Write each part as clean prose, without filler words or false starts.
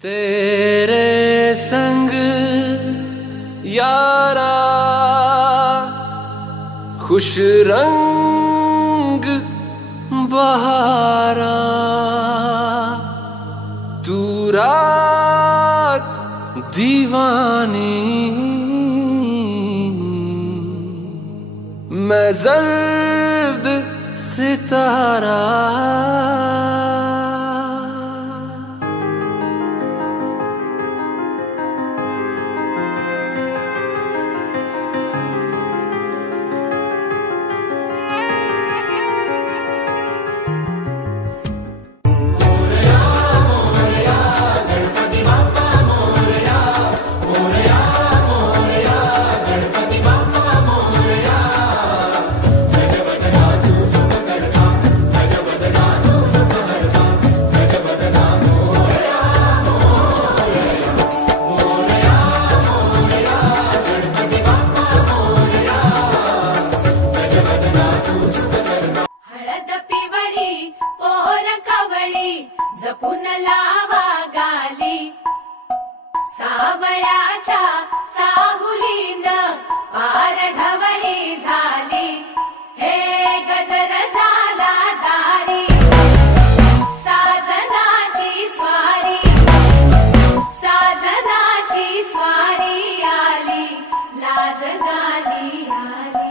तेरे संग यारा खुश रंग बहारा, तू रात दीवानी, मैं जर्द सितारा। जपून लावा गाली, सावळ्याच्या चाहुलीन पार ढवळी झाली, हे गजर झाला दारी, साजनाची स्वारी, साजनाची स्वारी आली, लाज गाली आली।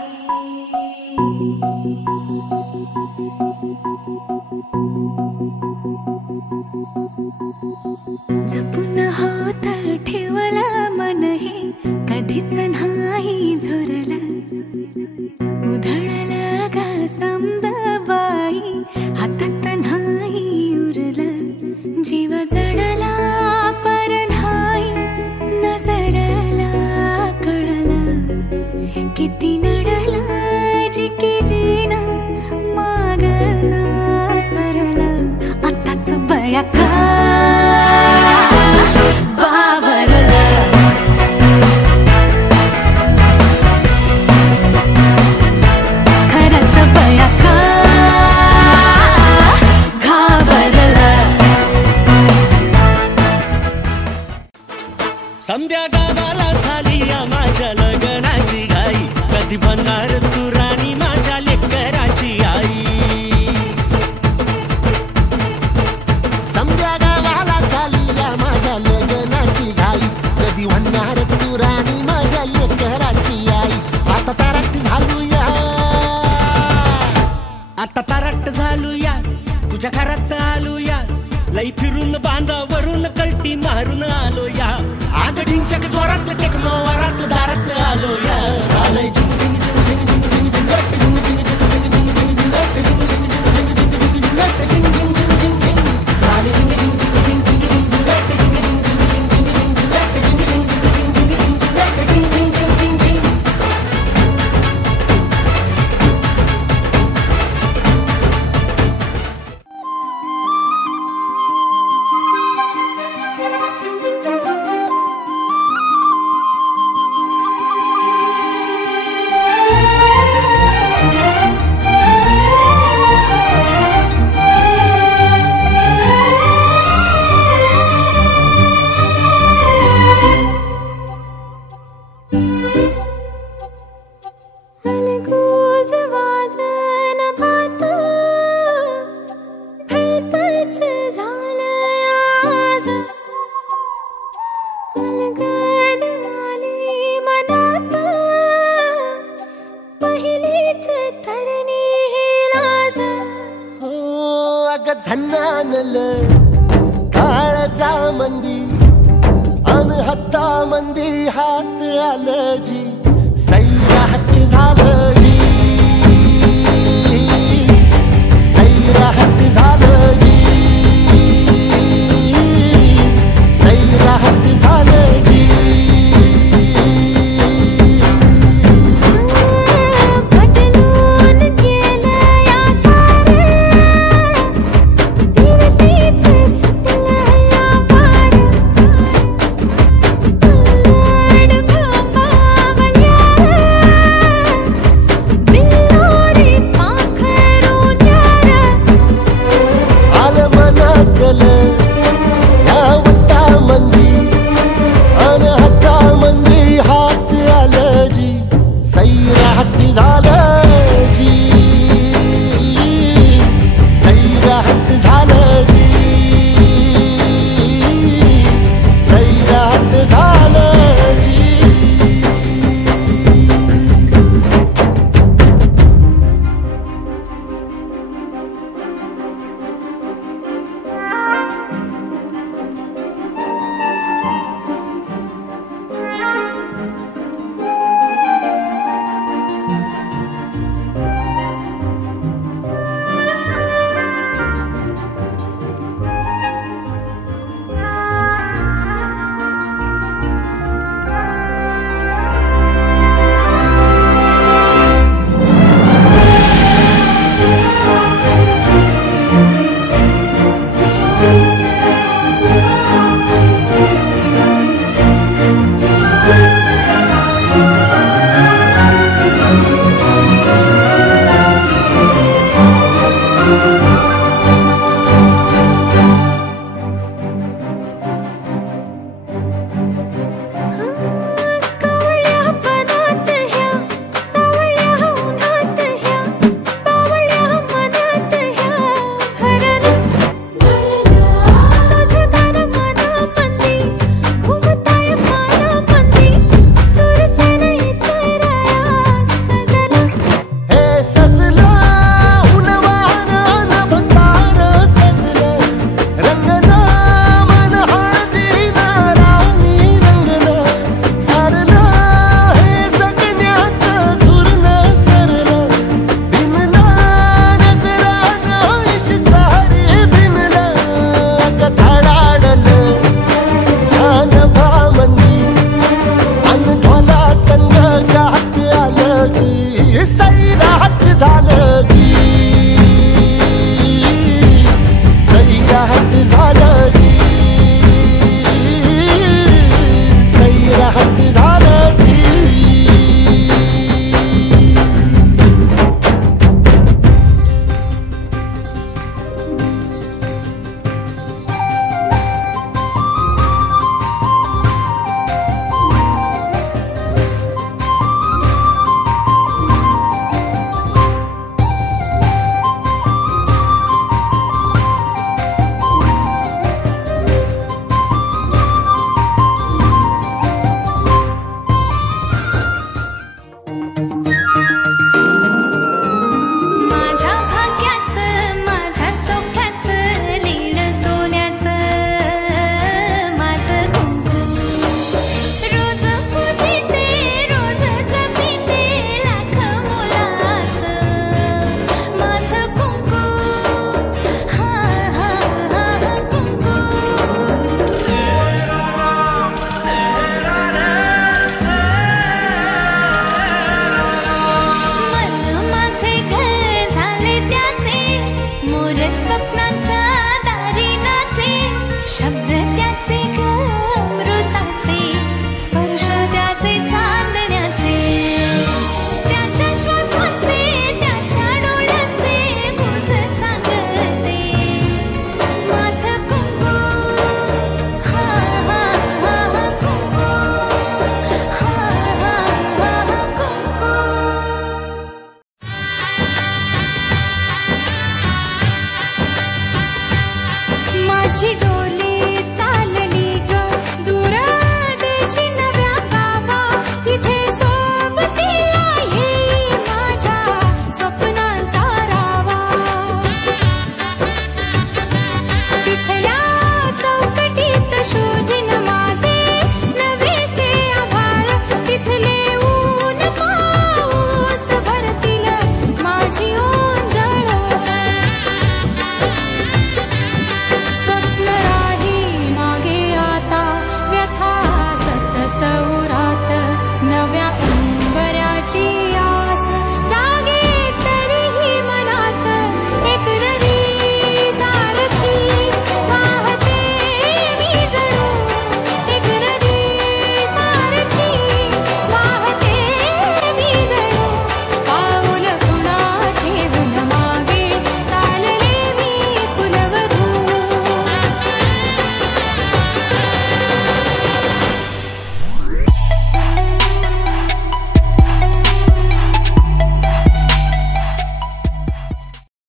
जपून होत ठेवला मन हे कधीच नाही झुरला, उधळला गा समद बाई हातात नाही उरला, जीव जडला पर नाही नजरला कळला, किती नडला जी केली ना मागना सरला, आताच बया का संध्या गावाला झाली या माझ्या लग्नाची घाई, कधी बनणार तू राणी माझ्या लेकराची आई। संध्या गावाला झाली या माझ्या लग्नाची घाई, कधी बनणार तू राणी माझ्या लेकराची आई। आता तारट झालूया, आता तारट झालूया, तुझ्या घरात आलूया, लई फिरून बांधावरून कल्टी मारून आलो या, आग ढिंचक जोरात टेकलो वरात दारात आलो या, झालंय झिंग झिंग झिंग झिंग झिंग झिंग झिंग झिंग झिंग झन्नानल काळजा मंदी अन हत्ता मंदी हात आलं जी, सैरा हट्ट झालं जी, सैरा हट्ट झालं जी, सैरा हट्ट झालं जी। या सैराट झालं जी, सैराट झालं जी. सैराट झालं जी, सैराट झालं जी, सैराट झालं जी. माझी